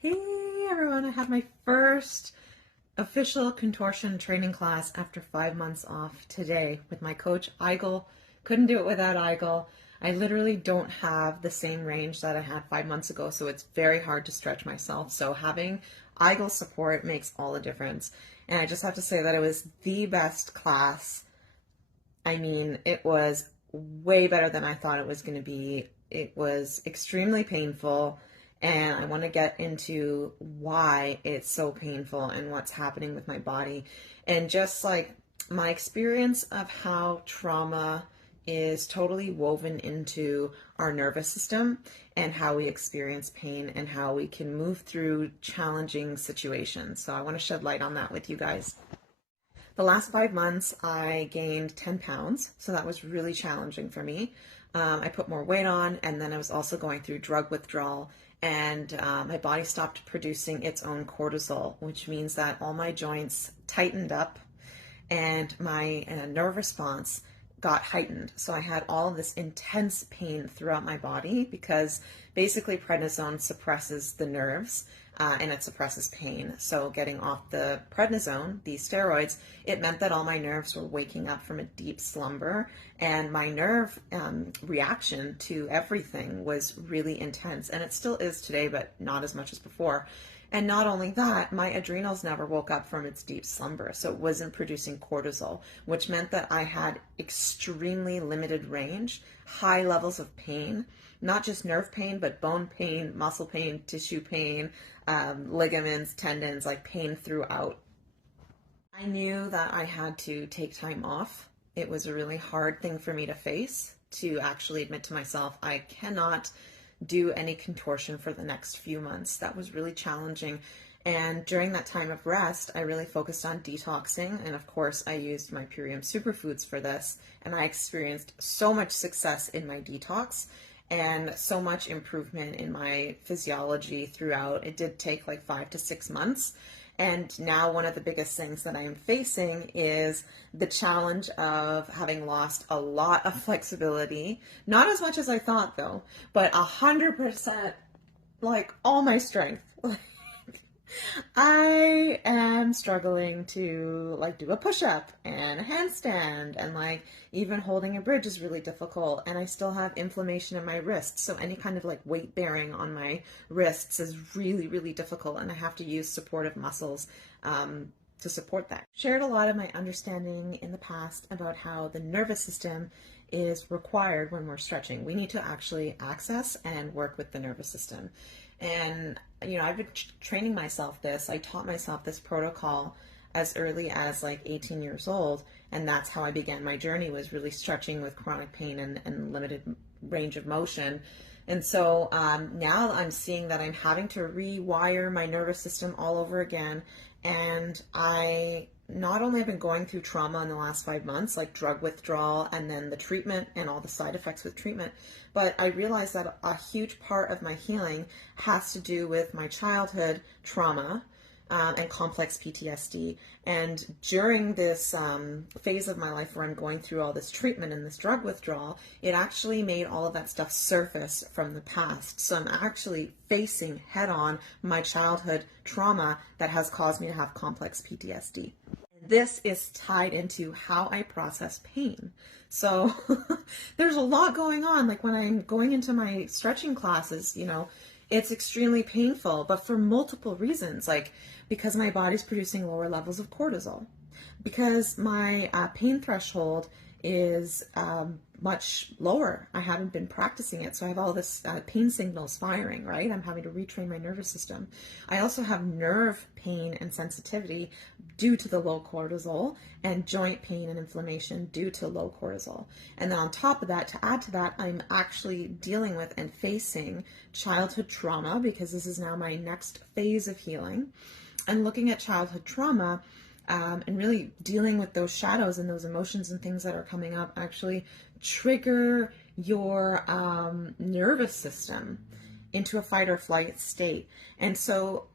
Hey everyone, I had my first official contortion training class after 5 months off today with my coach, Eigel. Couldn't do it without Eigel. I literally don't have the same range that I had 5 months ago, so it's very hard to stretch myself. So having Eigel support makes all the difference. And I just have to say that it was the best class. I mean, it was way better than I thought it was going to be. It was extremely painful, and I want to get into why it's so painful and what's happening with my body, and just like my experience of how trauma is totally woven into our nervous system and how we experience pain and how we can move through challenging situations. So I want to shed light on that with you guys. The last 5 months, I gained 10 pounds, so that was really challenging for me. I put more weight on, and then I was also going through drug withdrawal, and my body stopped producing its own cortisol, which means that all my joints tightened up and my nerve response got heightened. So I had all of this intense pain throughout my body because basically prednisone suppresses the nerves and it suppresses pain. So getting off the prednisone, these steroids, it meant that all my nerves were waking up from a deep slumber, and my nerve reaction to everything was really intense. And it still is today, but not as much as before. And not only that, my adrenals never woke up from its deep slumber, so it wasn't producing cortisol, which meant that I had extremely limited range, high levels of pain, not just nerve pain, but bone pain, muscle pain, tissue pain, ligaments, tendons, like pain throughout. I knew that I had to take time off. It was a really hard thing for me to face, to actually admit to myself, I cannot do any contortion for the next few months. That was really challenging. And during that time of rest, I really focused on detoxing. And of course, I used my Purium superfoods for this. And I experienced so much success in my detox and so much improvement in my physiology throughout. It did take like 5 to 6 months. And now one of the biggest things that I'm facing is the challenge of having lost a lot of flexibility. Not as much as I thought though, but 100%, like all my strength. I am struggling to like do a push-up and a handstand, and like even holding a bridge is really difficult, and I still have inflammation in my wrists, so any kind of like weight bearing on my wrists is really, really difficult, and I have to use supportive muscles to support that. Shared a lot of my understanding in the past about how the nervous system is required when we're stretching. We need to actually access and work with the nervous system. And, I've been training myself this. I taught myself this protocol as early as like 18 years old. And that's how I began my journey, was really stretching with chronic pain and limited range of motion. And so now I'm seeing that I'm having to rewire my nervous system all over again. And I not only have been going through trauma in the last 5 months, like drug withdrawal and then the treatment and all the side effects with treatment, but I realized that a huge part of my healing has to do with my childhood trauma and complex PTSD. And during this phase of my life where I'm going through all this treatment and this drug withdrawal, it actually made all of that stuff surface from the past. So I'm actually facing head on my childhood trauma that has caused me to have complex PTSD. This is tied into how I process pain. So there's a lot going on. Like when I'm going into my stretching classes, it's extremely painful, but for multiple reasons, like because my body's producing lower levels of cortisol, because my pain threshold is much lower. I haven't been practicing it, so I have all this pain signals firing, right? I'm having to retrain my nervous system. I also have nerve pain and sensitivity due to the low cortisol, and joint pain and inflammation due to low cortisol. And then on top of that, to add to that, I'm actually dealing with and facing childhood trauma, because this is now my next phase of healing. And looking at childhood trauma, and really dealing with those shadows and those emotions and things that are coming up actually trigger your nervous system into a fight or flight state. And so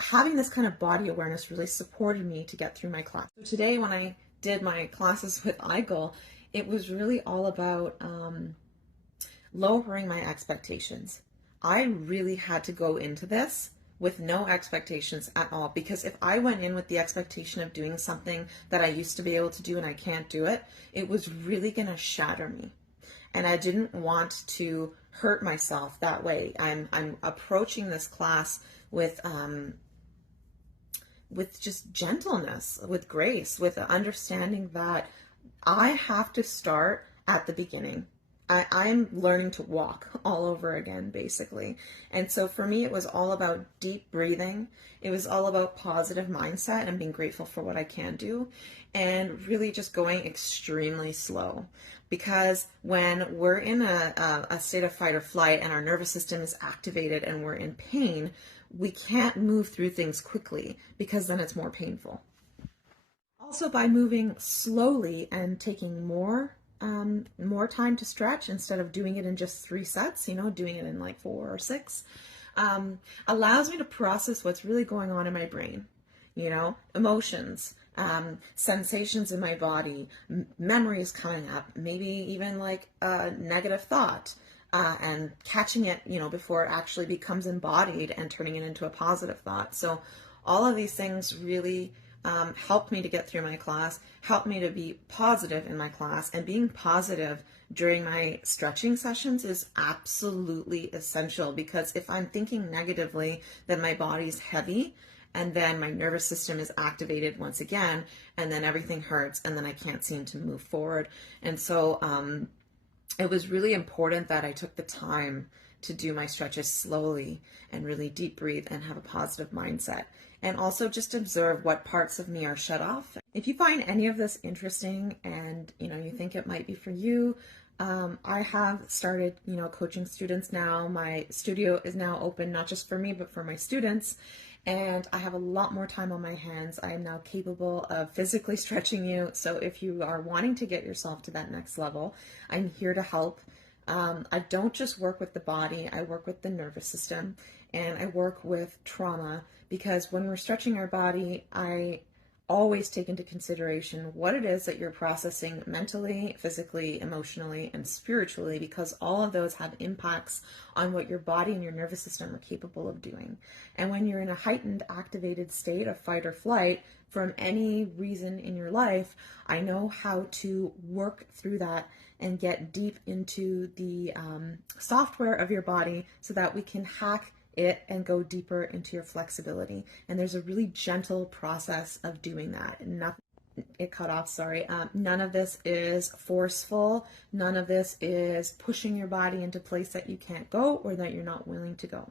having this kind of body awareness really supported me to get through my class. So today when I did my classes with Eigel, it was really all about lowering my expectations. I really had to go into this with no expectations at all. Because if I went in with the expectation of doing something that I used to be able to do and I can't do it, it was really going to shatter me. And I didn't want to hurt myself that way. I'm approaching this class with just gentleness, with grace, with the understanding that I have to start at the beginning. I'm learning to walk all over again, basically. And so for me, it was all about deep breathing. It was all about positive mindset and being grateful for what I can do, and really just going extremely slow. Because when we're in a state of fight or flight and our nervous system is activated and we're in pain, we can't move through things quickly because then it's more painful. Also, by moving slowly and taking more time to stretch instead of doing it in just 3 sets, doing it in like 4 or 6, allows me to process what's really going on in my brain, emotions, sensations in my body, memories coming up, maybe even like a negative thought, and catching it, before it actually becomes embodied and turning it into a positive thought. So all of these things really helped me to get through my class, helped me to be positive in my class, and being positive during my stretching sessions is absolutely essential, because if I'm thinking negatively, then my body's heavy, and then my nervous system is activated once again, and then everything hurts, and then I can't seem to move forward. And so it was really important that I took the time to do my stretches slowly and really deep breathe and have a positive mindset, and also just observe what parts of me are shut off. If you find any of this interesting and you think it might be for you, I have started coaching students now. My studio is now open, not just for me but for my students, and I have a lot more time on my hands. I am now capable of physically stretching you. So if you are wanting to get yourself to that next level, I'm here to help. I don't just work with the body, I work with the nervous system, and I work with trauma, because when we're stretching our body, I always take into consideration what it is that you're processing mentally, physically, emotionally, and spiritually, because all of those have impacts on what your body and your nervous system are capable of doing. And when you're in a heightened, activated state of fight or flight from any reason in your life, I know how to work through that and get deep into the software of your body so that we can hack it and go deeper into your flexibility. And there's a really gentle process of doing that. None of this is forceful. None of this is pushing your body into a place that you can't go or that you're not willing to go.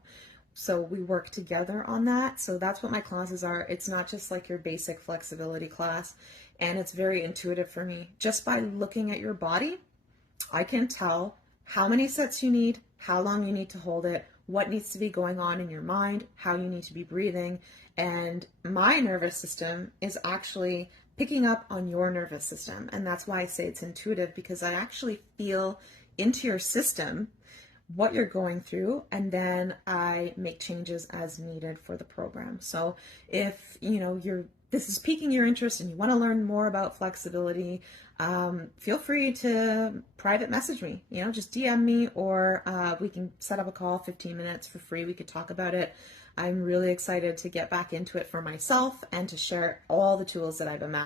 So we work together on that. So that's what my classes are. It's not just like your basic flexibility class, and it's very intuitive for me. Just by looking at your body, I can tell how many sets you need, how long you need to hold it, what needs to be going on in your mind, how you need to be breathing. And my nervous system is actually picking up on your nervous system. And that's why I say it's intuitive, because I actually feel into your system what you're going through, and then I make changes as needed for the program. So if this is piquing your interest and you want to learn more about flexibility, feel free to private message me, just DM me, or we can set up a call, 15 minutes for free. We could talk about it. I'm really excited to get back into it for myself and to share all the tools that I've amassed.